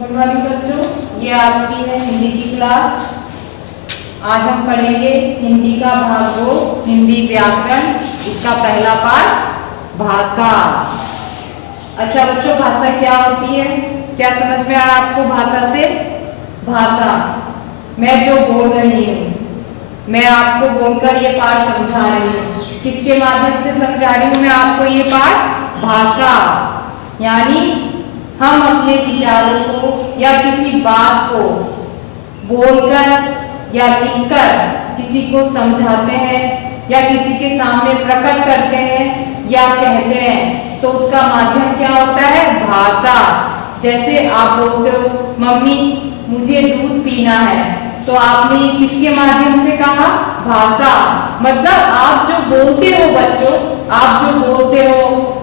Good morning बच्चों, ये आपकी है हिंदी की क्लास। आज हम पढ़ेंगे हिंदी का भाग 2, हिंदी व्याकरण, इसका पहला पाठ भाषा। अच्छा बच्चों, भाषा क्या होती है? क्या समझ में आया आपको भाषा से? भाषा, मैं जो बोल रही हूँ, मैं आपको बोलकर ये पाठ समझा रही हूँ। किसके माध्यम से समझा रही हूँ मैं आपको ये पाठ? भाषा। यानी हम अपने विचारों को या किसी बात को बोलकर या लिखकर किसी को समझाते हैं या किसी के सामने प्रकट करते हैं या कहते हैं, तो उसका माध्यम क्या होता है? भाषा। जैसे आप बोलते हो, मम्मी मुझे दूध पीना है, तो आपने किसके माध्यम से कहा? भाषा। मतलब आप जो बोलते हो बच्चों, आप जो बोलते हो,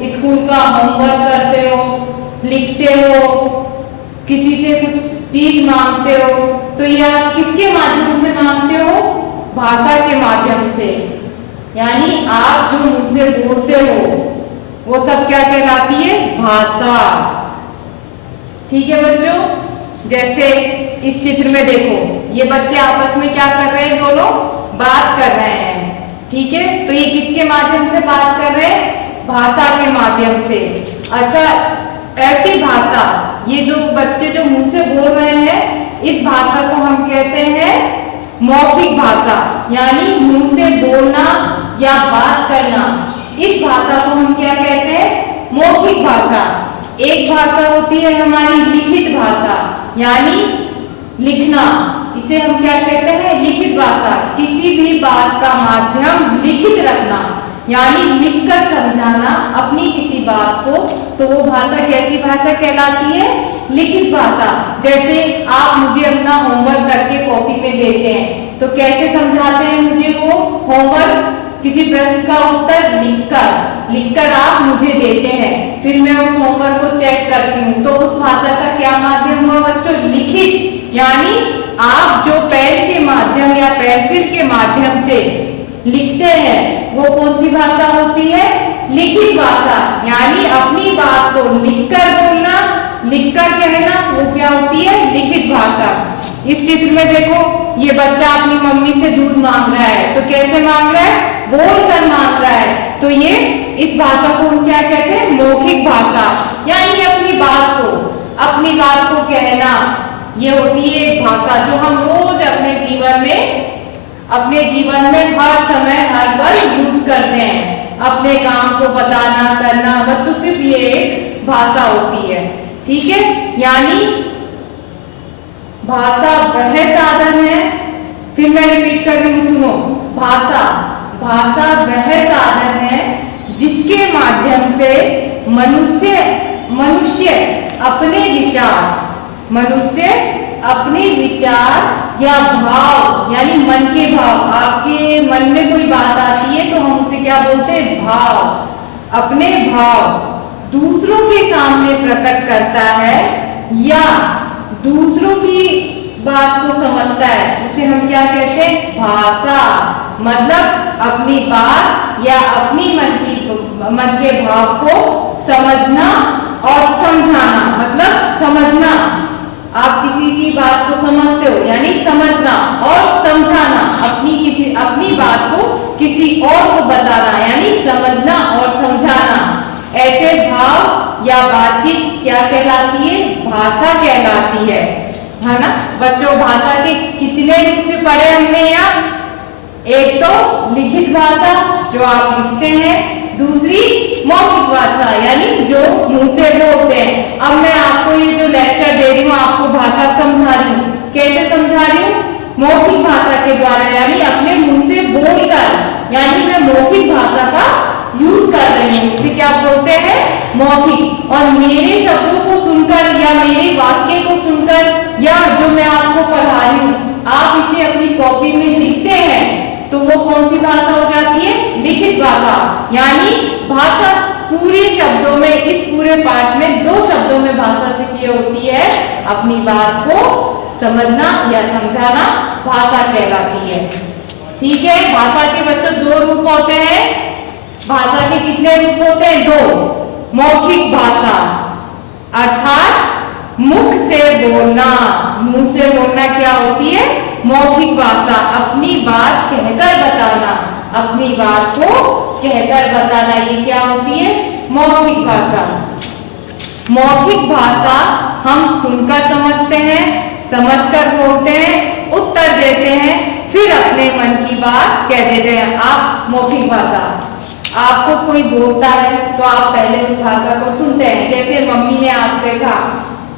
स्कूल का होमवर्क करते हो, लिखते हो, किसी से कुछ चीज मांगते हो, तो ये आप किसके माध्यम से मांगते हो? भाषा के माध्यम से। यानी आप जो मुझसे बोलते हो वो सब क्या कहलाती है? भाषा। ठीक है बच्चों, जैसे इस चित्र में देखो, ये बच्चे आपस में क्या कर रहे हैं? दोनों बात कर रहे हैं। ठीक है, तो ये किसके माध्यम से बात कर रहे हैं? भाषा के माध्यम से। अच्छा, ऐसी भाषा, ये जो बच्चे जो मुंह से बोल रहे हैं, इस भाषा को हम कहते हैं मौखिक भाषा। यानी मुंह से बोलना या बात करना, इस भाषा को हम क्या कहते हैं? मौखिक भाषा। एक भाषा होती है हमारी लिखित भाषा, यानी लिखना, इसे हम क्या कहते हैं? लिखित भाषा। किसी भी बात का माध्यम लिखित रखना, यानी लिखकर समझाना अपनी किसी बात को, तो वो भाषा कैसी भाषा कहलाती है? लिखित भाषा। जैसे आप मुझे अपना होमवर्क करके कॉपी पे देते हैं, तो कैसे समझाते हैं मुझे वो होमवर्क? किसी प्रश्न का उत्तर लिखकर आप मुझे देते हैं, फिर मैं उस होमवर्क को चेक करती हूँ, तो उस भाषा का क्या माध्यम हुआ बच्चों? लिखित। यानी आप जो पेन के माध्यम या पेंसिल के माध्यम से लिखते हैं, वो कौन सी भाषा होती है? लिखित भाषा। यानी अपनी बात को लिखकर बोलना, लिखकर कहना, वो क्या होती है? लिखित भाषा। इस चित्र में देखो, ये बच्चा अपनी मम्मी से दूध मांग रहा है, तो कैसे मांग रहा है? बोलकर मांग रहा है। तो ये इस भाषा को हम क्या कहते हैं? मौखिक भाषा। यानी अपनी बात को कहना, ये होती है एक भाषा जो हम रोज अपने जीवन में हर समय हर पल यूज करते हैं। अपने काम को बताना करना, बच्चों सिर्फ ये एक भाषा होती है। ठीक है, यानी भाषा वह साधन है, फिर मैं रिपीट कर रही हूँ, सुनो। भाषा वह साधन है जिसके माध्यम से मनुष्य अपने विचार या भाव, यानी मन के भाव, आपके मन में कोई बात आती है तो हम उसे क्या बोलते हैं? भाव। अपने भाव दूसरों के सामने प्रकट करता है या दूसरों की बात को समझता है, इसे हम क्या कहते हैं? भाषा। मतलब अपनी बात या अपनी मन के भाव को समझना और समझाना। मतलब समझना, आप किसी की बात को समझते हो, यानी समझना, और समझाना, अपनी बात को किसी और को बताना, यानी समझना और समझाना। ऐसे भाव या बातचीत क्या कहलाती है? भाषा कहलाती है ना बच्चों? भाषा के कितने रूप पढ़े हमने यहाँ? एक तो लिखित भाषा जो आप लिखते हैं, दूसरी मौखिक भाषा यानी जो मुंह से बोलते हैं। अब मैं आपको ये जो लेक्चर दे रही हूँ, आपको भाषा समझा रही हूँ। कैसे समझा रही हूँ? मौखिक भाषा के द्वारा, यानी अपने मुंह से बोलकर, यानी मैं मौखिक भाषा का यूज कर रही हूँ। इसे क्या बोलते हैं? मौखिक। और मेरे शब्दों को सुनकर या मेरे वाक्य को सुनकर या जो मैं आपको पढ़ा रही हूँ, आप इसे अपनी कॉपी में लिखते हैं, तो वो कौन सी भाषा हो जाती है? लिखित भाषा। यानी भाषा पूरे शब्दों में, इस पूरे पाठ में 2 शब्दों में भाषा सिखी होती है, अपनी बात को समझना या समझाना, भाषा कहलाती है। ठीक है, भाषा के बच्चों 2 रूप होते हैं। भाषा के कितने रूप होते हैं? 2। मौखिक भाषा अर्थात मुख से बोलना, मुंह से बोलना क्या होती है? मौखिक भाषा। अपनी बात कहकर बताना, अपनी बात को कहकर बताना, ये क्या होती है? मौखिक भाषा। मौखिक भाषा हम सुनकर समझते हैं, समझकर बोलते हैं, उत्तर देते हैं, फिर अपने मन की बात कह देते हैं। आप मौखिक भाषा, आपको कोई बोलता है तो आप पहले उस भाषा को सुनते हैं। जैसे मम्मी ने आपसे कहा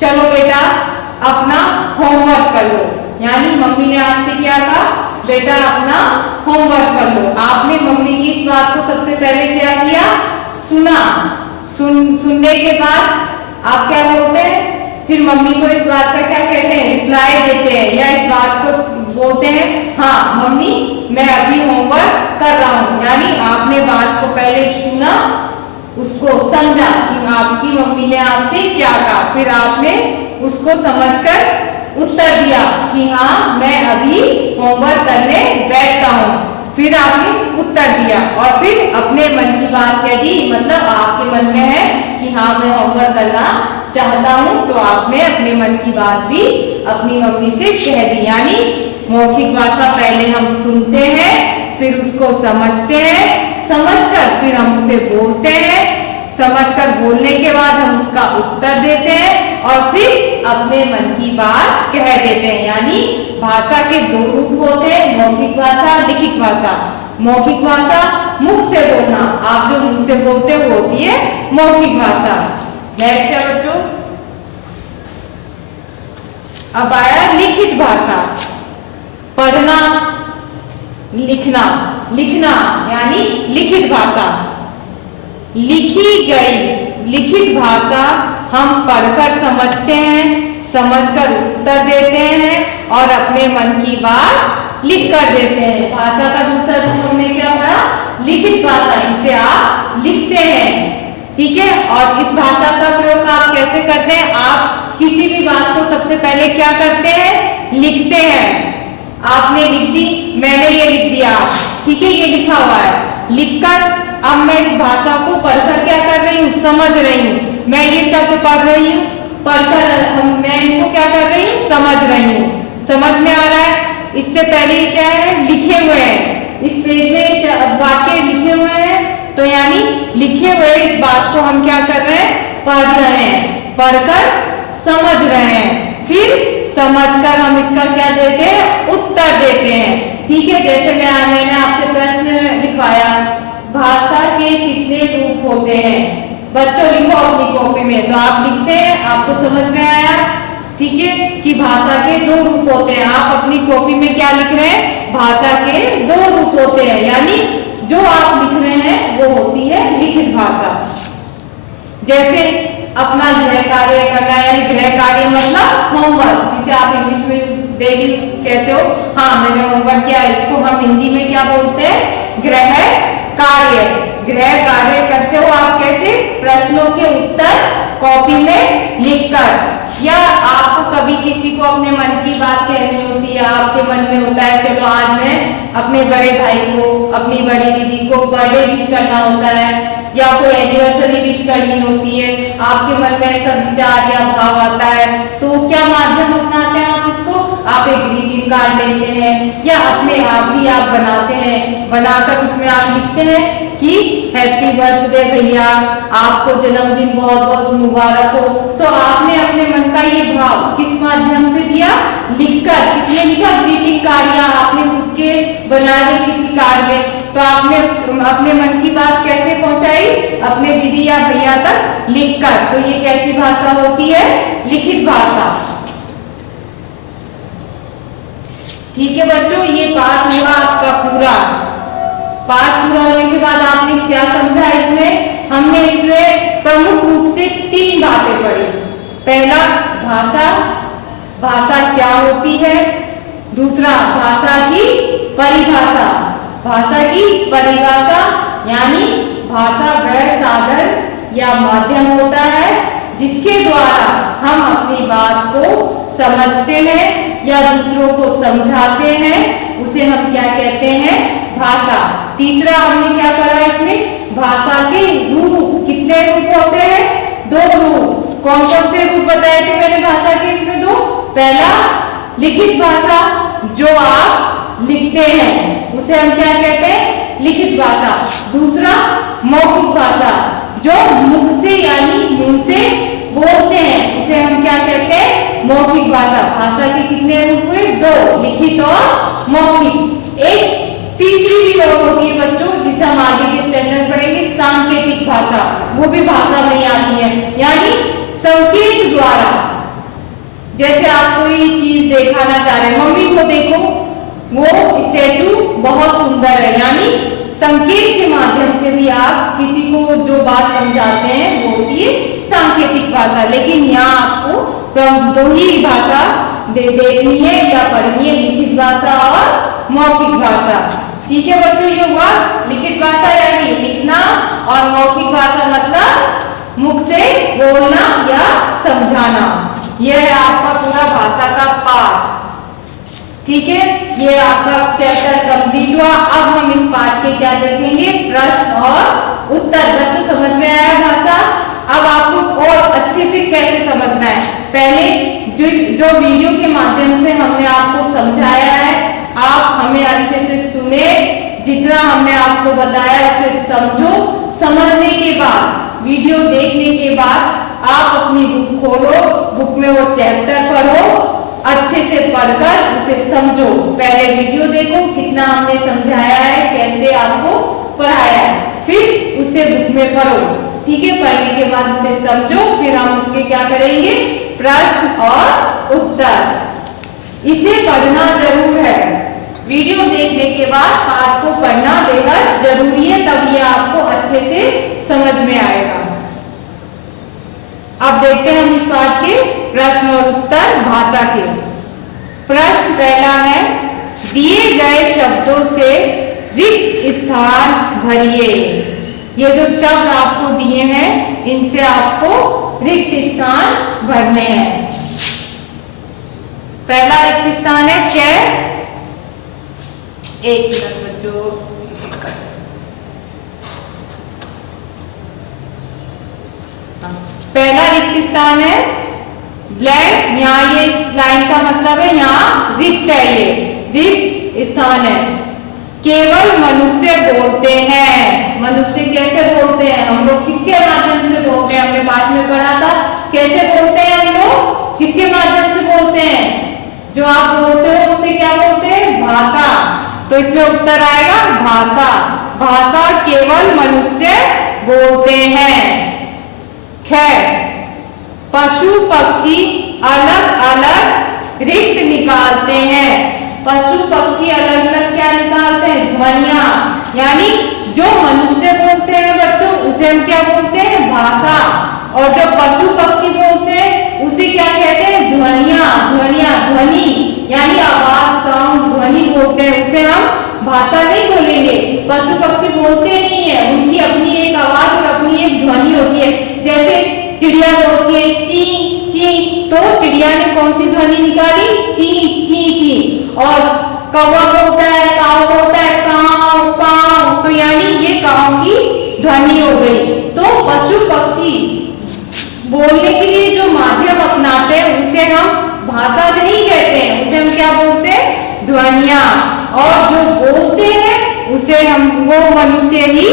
चलो बेटा अपना होमवर्क कर लो, यानी मम्मी ने आपसे क्या कहा? बेटा अपना होमवर्क कर लो। आपने मम्मी की इस बात को सबसे पहले क्या किया? सुना। सुनने के बाद आप क्या बोलते हैं? फिर मम्मी को इस बात का क्या कहते हैं? रिप्लाई देते हैं, या इस बात को बोलते हैं हाँ मम्मी मैं अभी होमवर्क कर रहा हूँ। यानी आपने बात को पहले सुना, उसको समझा कि आपकी मम्मी ने आपसे क्या कहा, फिर आपने उसको समझकर उत्तर दिया कि हाँ मैं अभी होमवर्क करने बैठता हूँ। फिर आपने उत्तर दिया और फिर अपने मन की बात कह दी, मतलब आपके मन में है कि हाँ मैं होमवर्क करना चाहता हूँ, तो आपने अपने मन की बात भी अपनी मम्मी से कह दी। यानी मौखिक भाषा पहले हम सुनते हैं, फिर उसको समझते हैं, समझकर फिर हम उसे बोलते हैं, समझकर बोलने के बाद हम उसका उत्तर देते हैं और फिर अपने मन की बात कह देते हैं। यानी भाषा के दो रूप होते हैं, मौखिक भाषा, लिखित भाषा। मौखिक भाषा मुख से बोलना, आप जो मुख से बोलते हो होती है मौखिक भाषा। नेक्स्ट है बच्चों, अब आया लिखित भाषा। पढ़ना, लिखना, लिखना यानी लिखित भाषा। लिखी गई लिखित भाषा हम पढ़कर समझते हैं, समझकर उत्तर देते हैं और अपने मन की बात लिख कर देते हैं। भाषा का दूसरा रूप हमने क्या पढ़ा? लिखित भाषा, इसे आप लिखते हैं। ठीक है, और इस भाषा का प्रयोग आप कैसे करते हैं? आप किसी भी बात को सबसे पहले क्या करते हैं? लिखते हैं। आपने लिख दी, मैंने ये लिख दिया, ठीक है, ये लिखा हुआ है। लिखकर अब मैं इस भाषा को पढ़कर क्या कर रही हूँ? समझ रही हूँ। मैं ये शब्द पढ़ रही हूँ, पढ़कर मैं इनको क्या कर रही हूँ? समझ रही हूँ। समझ में आ रहा है? इससे पहले क्या है? लिखे हुए हैं, इस पेज में वाक्य लिखे हुए हैं, तो यानी लिखे हुए इस बात को हम क्या कर रहे हैं? पढ़ रहे हैं, पढ़कर समझ रहे हैं, फिर समझकर हम इसका क्या देते हैं? उत्तर देते हैं। ठीक है, जैसे मैंने आपसे प्रश्न लिखवाया, भाषा के कितने रूप होते हैं? बच्चों लिखो अपनी कॉपी में, तो आप लिखते हैं, आपको समझ में आया? ठीक है, कि भाषा के दो रूप होते हैं। आप अपनी कॉपी में क्या लिख रहे हैं? भाषा के दो रूप होते हैं, यानी जो आप लिख रहे हैं वो होती है लिखित भाषा। जैसे अपना गृह कार्य करना, यानी गृह कार्य मतलब होमवर्क, जिसे आप इंग्लिश में डेली कहते हो हाँ मैंने होमवर्क किया, इसको हम हिंदी में क्या बोलते हैं? गृह कार्य। गृह कार्य करते हो आप कैसे? प्रश्नों के उत्तर कॉपी में लिखकर, या आपको कभी किसी को अपने मन की बात कहनी होती है, आपके मन में होता है चलो आज मैं अपने बड़े भाई को, अपनी बड़ी दीदी को बर्थडे विश करना होता है, या कोई एनिवर्सरी विश करनी होती है, आपके मन में ऐसा विचार या भाव आता है, तो क्या माध्यम अपनाते हैं आप इसको? आप एक ग्रीटिंग कार्ड लेते हैं, या अपने आप भी आप बनाते हैं, बनाकर उसमें आप लिखते हैं कि हैप्पी बर्थडे भैया, आपको जन्मदिन बहुत बहुत मुबारक हो। तो आपने अपने मन का ये भाव किस माध्यम से दिया? लिखकर। किसने लिखा? ग्रीटिंग कार्ड, या आपने खुद के बनाए किसी कार्ड में, तो आपने अपने मन की बात कैसे पहुंचाई? अपने दीदी या भैया तक लिखकर। तो ये कैसी भाषा होती है? लिखित भाषा। ठीक है बच्चों, ये पाठ हुआ आपका पूरा। पाठ पूरा होने के बाद आपने क्या समझा? इसमें हमने इसमें प्रमुख रूप से 3 बातें पढ़ी। पहला, भाषा, भाषा क्या होती है। दूसरा, भाषा की परिभाषा। भाषा की परिभाषा यानी भाषा वह साधन या माध्यम होता है जिसके द्वारा हम अपनी बात को समझते हैं या दूसरों को समझाते हैं, उसे हम क्या कहते हैं? भाषा। तीसरा हमने क्या पढ़ा इसमें? भाषा के रूप। कितने रूप होते हैं? 2 रूप। कौन कौन से रूप बताए थे मैंने भाषा पहला लिखित भाषा, जो आप लिखते हैं उसे हम क्या कहते हैं, लिखित भाषा। दूसरा मौखिक भाषा, जो मुख से यानी मुंह से बोलते हैं उसे हम क्या कहते हैं, मौखिक भाषा। भाषा के कितने रूप हुए, दो, लिखित और मौखिक। एक तीसरी भी और होती है बच्चों, जिसे हम आगे के स्टैंडर्ड पढ़ेंगे, सांकेतिक भाषा। वो भी भाषा में आती है, यानी संकेत द्वारा। जैसे आप कोई चीज दिखाना चाह रहे हैं, मम्मी को देखो वो स्टैचू बहुत सुंदर है, यानी संकेत के माध्यम से भी आप किसी को जो बात समझाते हैं वो होती है सांकेतिक भाषा। लेकिन यहाँ आपको दो ही भाषा देखनी है या पढ़नी है, लिखित भाषा और मौखिक भाषा। ठीक है बच्चों, ये हुआ लिखित भाषा यानी लिखना, और मौखिक भाषा मतलब मुख से बोलना या समझाना। यह है आपका पूरा भाषा का पाठ। ठीक है, ये आपका चैप्टर कंप्लीट हुआ। अब हम इस पाठ के क्या देखेंगे, प्रश्न और उत्तर। बच्चों समझ में आया भाषा? अब आपको और अच्छे से कैसे समझना है, पहले जो वीडियो के माध्यम से हमने आपको समझाया है, आप हमें अच्छे से सुने, जितना हमने आपको बताया उसे समझो। समझने के बाद, वीडियो देखने के बाद आप अपनी बुक खोलो, बुक में वो चैप्टर पढ़ो, अच्छे से पढ़कर उसे समझो। पहले वीडियो देखो कितना हमने समझाया है, कैसे आपको पढ़ाया है, फिर उसे बुक में पढ़ो। ठीक है, पढ़ने के बाद उसे समझो, फिर हम उसके क्या करेंगे, प्रश्न और उत्तर। इसे पढ़ना जरूर है। वीडियो देखने के बाद पाठ को पढ़ना बेहद जरूरी है, तब ये आपको अच्छे से समझ में आएगा। अब देखते हैं हम इस पाठ के प्रश्न और उत्तर भाषा के। प्रश्न पहला है, दिए गए शब्दों से रिक्त स्थान भरिए। ये जो शब्द आपको दिए हैं इनसे आपको रिक्त स्थान भरने हैं। पहला रिक्त स्थान है क्या, एक मिनट बच्चों, पहला रिक्त स्थान है ब्लैंक। यहाँ ये लाइन का मतलब है यहाँ रिक्त है, ये रिक्त स्थान है। केवल मनुष्य बोलते हैं। मनुष्य कैसे बोलते हैं, हम लोग किसके माध्यम से बोलते हैं, हमने पाठ में पढ़ा था कैसे बोलते हैं हम लोग, किसके माध्यम से बोलते हैं, जो आप बोलते हो उसे क्या बोलते हैं, भाषा। तो इसमें उत्तर आएगा भाषा। भाषा केवल मनुष्य बोलते हैं। खैर, पशु पक्षी अलग अलग रिक्त निकालते हैं। पशु पक्षी अलग अलग क्या निकालते हैं, ध्वनियां। यानी जो मनुष्य बोलते हैं बच्चों उसे हम क्या बोलते हैं, भाषा, और जो पशु पक्षी बोलते हैं उसे क्या कहते हैं, ध्वनियां। ध्वनियां, ध्वनि यानी आवाज, साउंड, ध्वनि बोलते हैं, उसे हम भाषा नहीं बोलेंगे। पशु पक्षी बोलते नहीं है, उनकी अपनी एक आवाज और अपनी एक ध्वनि होती है। जैसे चिड़िया बोलती है ची ची, तो चिड़िया ने कौन सी ध्वनि निकाली, ची ची की। और कौवा बोलता है, काऊ बोलता है काऊ काऊ, तो यानी ये काऊ की ध्वनि हो गई। तो पशु पक्षी बोलने के लिए जो माध्यम अपनाते हैं उसे हम भाषा नहीं कहते हैं, उसे हम क्या बोलते हैं, ध्वनियां। और जो बोलते हैं उसे हम, वो मनुष्य ही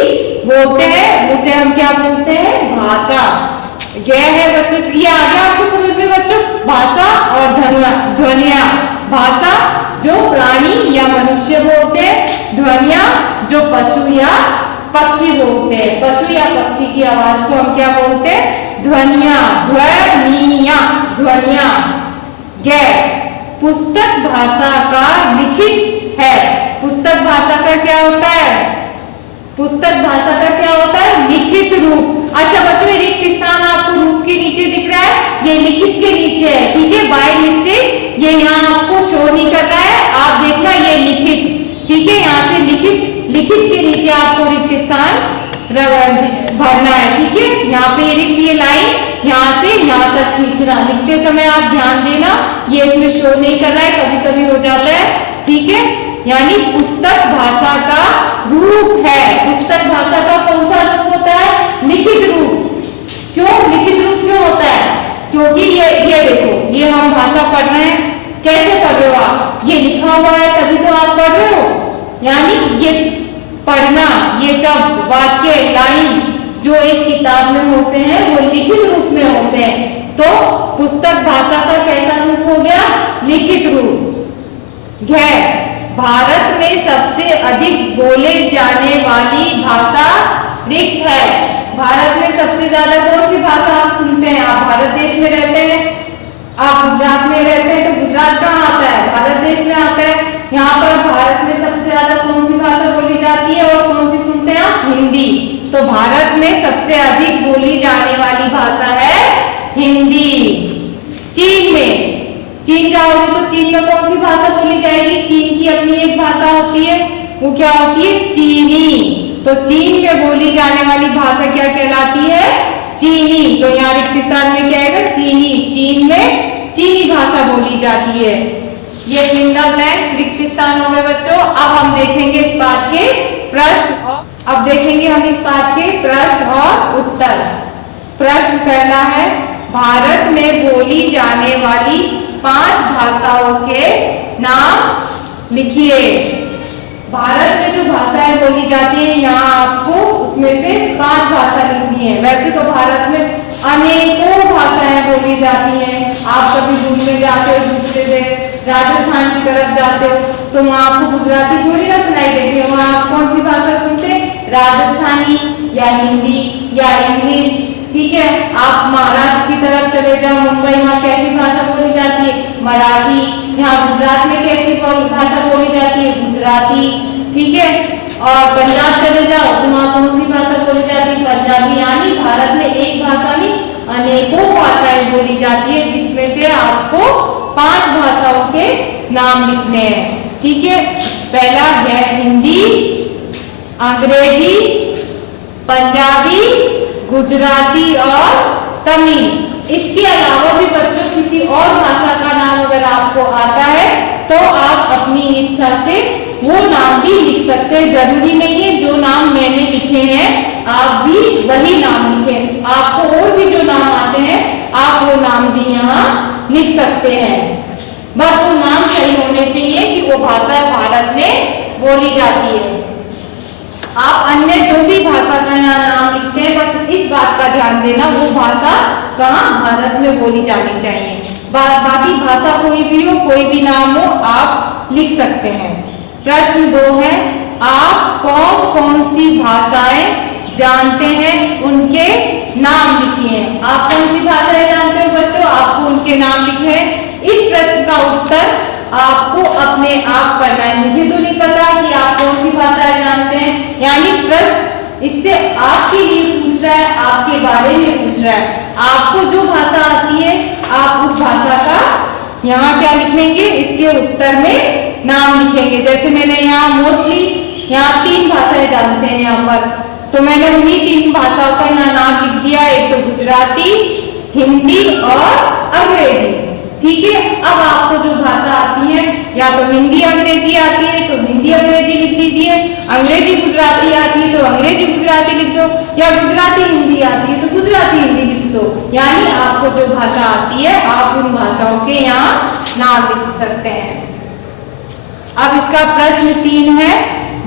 बोलते हैं, उसे हम क्या बोलते हैं, भाषा। यह है बच्चों, ये आ गया आपको समझ में बच्चों, भाषा और ध्वनियां। भाषा जो प्राणी या मनुष्य बोलते हैं, ध्वनियां जो पशु या पक्षी बोलते हैं। पशु या पक्षी की आवाज को हम क्या बोलते हैं, ध्वनियां। ध्वनियां, ध्वनियां। पुस्तक भाषा का लिखित है। पुस्तक भाषा का क्या होता है, पुस्तक भाषा का क्या होता है, लिखित रूप। अच्छा बच्चों, रिक्त स्थान आपको रूप के नीचे दिख रहा है, ये लिखित के नीचे है। ठीक है, बाय मिस्टेक ये यहाँ आपको शो नहीं कर रहा है, आप देखना ये लिखित। ठीक है, यहाँ से लिखित, लिखित के नीचे आपको रिक्त स्थान भरना है। ठीक है, यहाँ पे रिक्त ये लाइन यहाँ से यहाँ तक खींचना। लिखते समय आप ध्यान देना, ये इसमें शो नहीं कर रहा है, कभी कभी हो जाता है। ठीक है, यानी पुस्तक भाषा का रूप है। पुस्तक भाषा का कौन सा रूप होता है, लिखित रूप। क्यों लिखित रूप क्यों होता है, क्योंकि ये देखो ये हम भाषा पढ़ रहे हैं। कैसे पढ़ रहे हो आप? ये लिखा हुआ है तभी तो आप पढ़ रहे हो। यानी ये पढ़ना, ये शब्द, वाक्य, लाइन जो एक किताब में होते हैं वो लिखित रूप में होते हैं। तो पुस्तक भाषा का कैसा रूप हो गया? लिखित रूप। भारत में सबसे अधिक बोले जाने वाली भाषा रिक्त है। भारत में सबसे ज्यादा कौन सी भाषा आप सुनते हैं? आप भारत देश में रहते हैं, आप गुजरात में रहते हैं, तो गुजरात कहाँ आता है? भारत देश में आता है। यहाँ पर भारत में सबसे ज्यादा कौन सी भाषा बोली जाती है और कौन सी सुनते हैं आप? हिंदी। तो भारत में सबसे अधिक बोली जाने वाली भाषा है हिंदी। चीन में, चीन जाओगे तो चीन में कौन सी भाषा बोली जाएगी? चीन की अपनी एक भाषा होती है, वो क्या होती है? चीनी। तो चीन में बोली जाने वाली भाषा क्या कहलाती है? चीनी। तो यहाँ रिक्तिस्थान में क्या है? चीनी। चीन में चीनी भाषा बोली जाती है। ये फिल द ब्लैंक्स रिक्तिस्थान हो गए बच्चों। अब हम देखेंगे इस पाठ के प्रश्न। अब देखेंगे हम इस पाठ के प्रश्न और उत्तर। प्रश्न पहला है, भारत में बोली जाने वाली 5 भाषाओं के नाम लिखिए। भारत में जो भाषाएं बोली जाती है यहाँ आपको उसमें से 5 भाषा लिखनी है। वैसे तो भारत में अनेकों भाषाएं बोली जाती हैं। आप कभी घूमने जाते हो दूसरे देश, राजस्थान की तरफ जाते हो तो वहाँ आपको गुजराती थोड़ी ना सुनाई देती है। वहाँ आप कौन सी भाषा सुनते हैं? राजस्थानी या हिंदी या इंग्लिश। ठीक है। आप महाराष्ट्र की तरफ चले जाओ, मुंबई, वहाँ कैसी भाषा बोली जाती है? मराठी। यहाँ गुजरात में कैसी भाषा बोली जाती है? गुजराती। ठीक है। और पंजाब चले जाओ तो वहाँ कौन सी भाषा बोली जाती है? पंजाबी। यानी भारत में एक भाषा नहीं अनेकों भाषाएं बोली जाती है, जिसमें से आपको 5 भाषाओं के नाम लिखने हैं। ठीक है। पहला है हिंदी, अंग्रेजी, पंजाबी, गुजराती और तमिल। इसके अलावा भी बच्चों किसी और भाषा का नाम अगर आपको आता है तो आप अपनी इच्छा से वो नाम भी लिख सकते हैं। जरूरी नहीं है जो नाम मैंने लिखे हैं आप भी वही नाम लिखें। आपको और भी जो नाम आते हैं आप वो नाम भी यहाँ लिख सकते हैं। बस वो नाम सही होने चाहिए कि वो भाषा भारत में बोली जाती है। आप अन्य जो भी भाषा का यहाँ नाम लिखते हैं बस इस बात का ध्यान देना वो भाषा कहाँ भारत में बोली जानी चाहिए। बाकी भाषा कोई भी हो, कोई भी नाम हो, आप लिख सकते हैं। प्रश्न 2 है, आप कौन कौन सी भाषाएं जानते हैं उनके नाम लिखिए। आप कौन सी भाषाएं जानते हो बच्चों? आपको उनके नाम लिखने हैं। इस प्रश्न का उत्तर आपको अपने आप करना है। मुझे तो नहीं पता कि आप कौन सी भाषाएं जानते हैं। यानी प्रश्न इससे आपके लिए पूछ रहा है, आपके बारे में पूछ रहा है। आपको जो भाषा आती है आप उस भाषा का यहाँ क्या लिखेंगे? इसके उत्तर में नाम लिखेंगे। जैसे मैंने यहाँ मोस्टली यहाँ 3 भाषाएं जानते हैं यहाँ पर, तो मैंने उन्हीं 3 भाषाओं का यहाँ नाम लिख दिया। एक तो गुजराती, हिंदी और अंग्रेजी। ठीक है। अब आपको जो भाषा आती है या तो हिंदी अंग्रेजी आती है तो हिंदी अंग्रेजी लिख दीजिए, अंग्रेजी गुजराती आती है तो अंग्रेजी गुजराती लिख दो, या गुजराती हिंदी आती है तो गुजराती हिंदी लिख दो। यानी आपको जो भाषा आती है आप उन भाषाओं के यहाँ नाम लिख सकते हैं। अब इसका प्रश्न 3 है,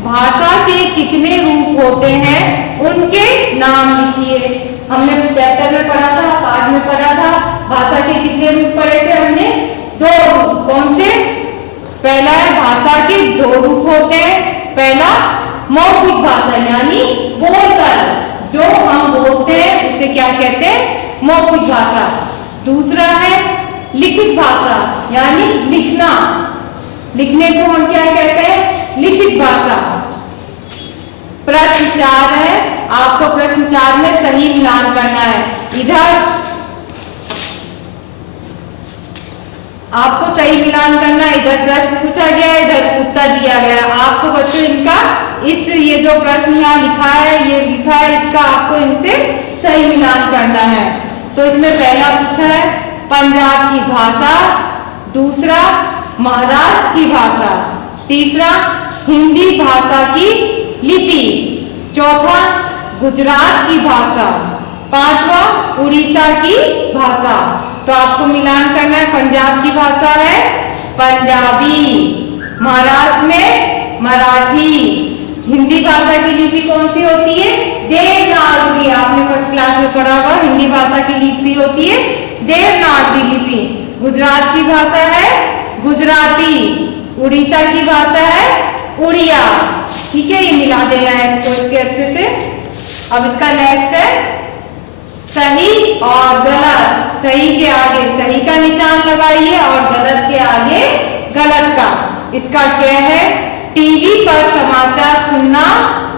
भाषा के कितने रूप होते हैं उनके नाम लिखिए। हमने चैप्टर में पढ़ा था, पाठ में पढ़ा था, भाषा के कितने रूप पढ़े थे हमने? 2 रूप। कौन से? पहला है भाषा के 2 रूप होते हैं। पहला मौखिक भाषा यानी बोलकर जो हम बोलते हैं उसे क्या कहते हैं? मौखिक भाषा। दूसरा है लिखित भाषा यानी लिखना, लिखने को हम क्या कहते हैं? लिखित भाषा। प्रश्न 4 है, आपको प्रश्न 4 में सही मिलान करना है। इधर आपको सही मिलान करना, इधर प्रश्न पूछा गया है, इधर उत्तर दिया गया है। आपको बच्चों इनका ये जो प्रश्न यहाँ लिखा है, ये लिखा है, इसका आपको इनसे सही मिलान करना है। तो इसमें पहला पूछा है पंजाब की भाषा, दूसरा महाराष्ट्र की भाषा, तीसरा हिंदी भाषा की लिपि, चौथा गुजरात की भाषा, पांचवा उड़ीसा की भाषा। तो आपको मिलान करना है। पंजाब की भाषा है पंजाबी, महाराष्ट्र में मराठी। हिंदी भाषा की लिपि कौन सी होती है? देवनागरी। आपने फर्स्ट क्लास में पढ़ा होगा, हिंदी भाषा की लिपि होती है देवनागरी लिपि। गुजरात की भाषा है गुजराती, उड़ीसा की भाषा है उड़िया। ठीक है, ये मिला देना है इसको इसके अच्छे से। अब इसका नेक्स्ट है सही और गलत। सही के आगे सही का निशान लगाइए और गलत के आगे गलत का। इसका क्या है? टीवी पर समाचार सुनना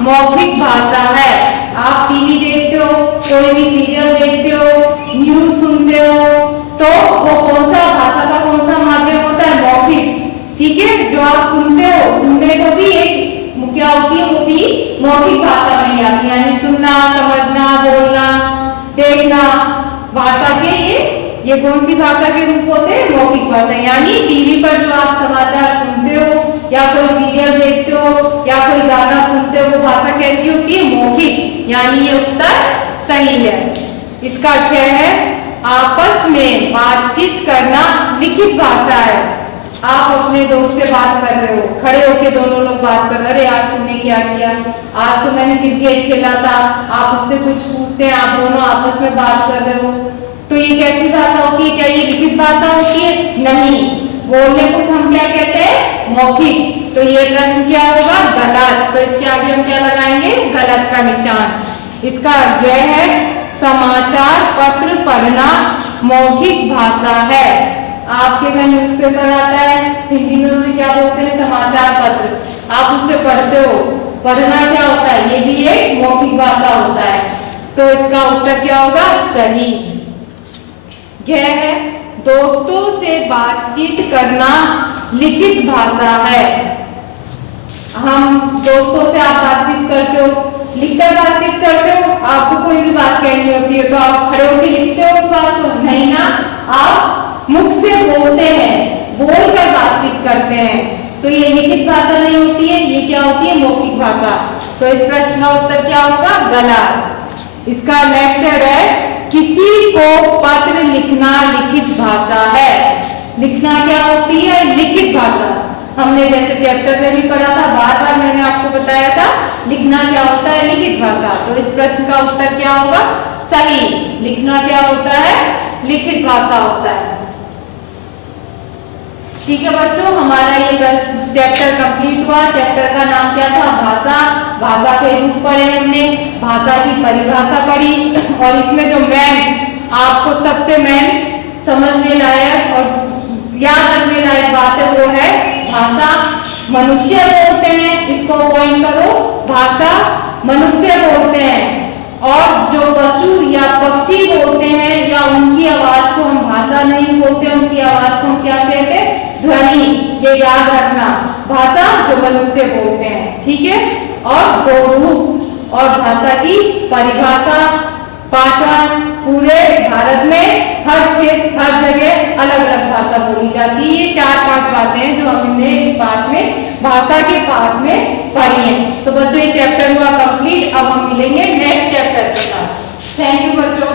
मौखिक भाषा है। आप टीवी देखते हो, कोई भी सीरियल देखते हो, न्यूज सुनते हो, तो वो कौन सा भाषा का कौन सा माध्यम होता है? मौखिक। ठीक है, जो आप सुनते हो, सुनने को भी एक क्या होती है? वो भी मौखिक भाषा में आती है, यानी सुनना, समझना, बोलना, देखना। भाषा के ये कौन सी भाषा के रूप होते हैं? मौखिक भाषा। यानी टीवी पर जो आप समाचार सुनते हो या कोई सीरियल देखते हो या कोई गाना सुनते हो, वो भाषा कैसी होती है? मौखिक। यानी ये उत्तर सही है। इसका क्या है? आपस में बातचीत करना लिखित भाषा है। आप अपने दोस्त से बात कर रहे हो, खड़े होके दोनों लोग बात कर रहे हैं, अरे आज तुमने क्या किया, आज तो मैंने क्रिकेट खेला था, आप उससे कुछ पूछते हैं, आप दोनों आपस में बात कर रहे हो, तो ये कैसी भाषा होती है? क्या ये लिखित भाषा होती है? नहीं। बोलने को हम क्या कहते हैं? मौखिक। तो ये प्रश्न क्या होगा? गलत। तो इसके आगे हम क्या लगाएंगे? गलत का निशान। इसका यह है समाचार पत्र पढ़ना मौखिक भाषा है। आपके घर न्यूज़पेपर आता है, हिंदी में उसे क्या बोलते हैं? समाचार पत्र। आप उससे पढ़ते हो, पढ़ना क्या होता है? ये भी एक मौखिक भाषा होता है। तो इसका उत्तर क्या होगा? सही। यह है दोस्तों से बातचीत करना लिखित भाषा है। हम दोस्तों से आप बातचीत करते हो, लिखकर बातचीत करते हो। आपको कोई भी बात कहनी होती है तो आप खड़े होकर लिखते हो उस बात को? नहीं ना, आप मुख से बोलते हैं, बोलकर बातचीत करते हैं। तो ये लिखित भाषा नहीं होती है, ये क्या होती है? मौखिक भाषा। तो इस प्रश्न का उत्तर क्या होगा? गलत। इसका नेक्स्ट है किसी को पत्र लिखना लिखित भाषा है। लिखना क्या होती है? लिखित भाषा। हमने जैसे चैप्टर में भी पढ़ा था, बार बार मैंने आपको बताया था, लिखना क्या होता है? लिखित भाषा। तो इस प्रश्न का उत्तर क्या होगा? सही। लिखना क्या होता है? लिखित भाषा होता है। ठीक है बच्चों, हमारा ये चैप्टर कंप्लीट हुआ। चैप्टर का नाम क्या था? भाषा। भाषा के रूप पढ़े हमने, भाषा की परिभाषा पढ़ी, और इसमें जो आपको सबसे समझने लायक और याद रखने लायक बात है वो है भाषा मनुष्य बोलते हैं। इसको पॉइंट करो, भाषा मनुष्य बोलते हैं। और जो पशु या पक्षी बोलते हैं या उनकी आवाज को हम भाषा नहीं बोलते, उनकी आवाज को हम क्या कहते हैं? ध्वनि। ये याद रखना, भाषा जो मनुष्य बोलते हैं। ठीक है, और दो रूप और भाषा की परिभाषा। पांचवा, पूरे भारत में हर क्षेत्र हर जगह अलग अलग भाषा बोली जाती है। ये 4-5 बातें हैं जो हमने इस पाठ में, भाषा के पाठ में पढ़ी है। तो बच्चों ये चैप्टर हुआ कंप्लीट। अब हम मिलेंगे नेक्स्ट चैप्टर के साथ। थैंक यू बच्चों।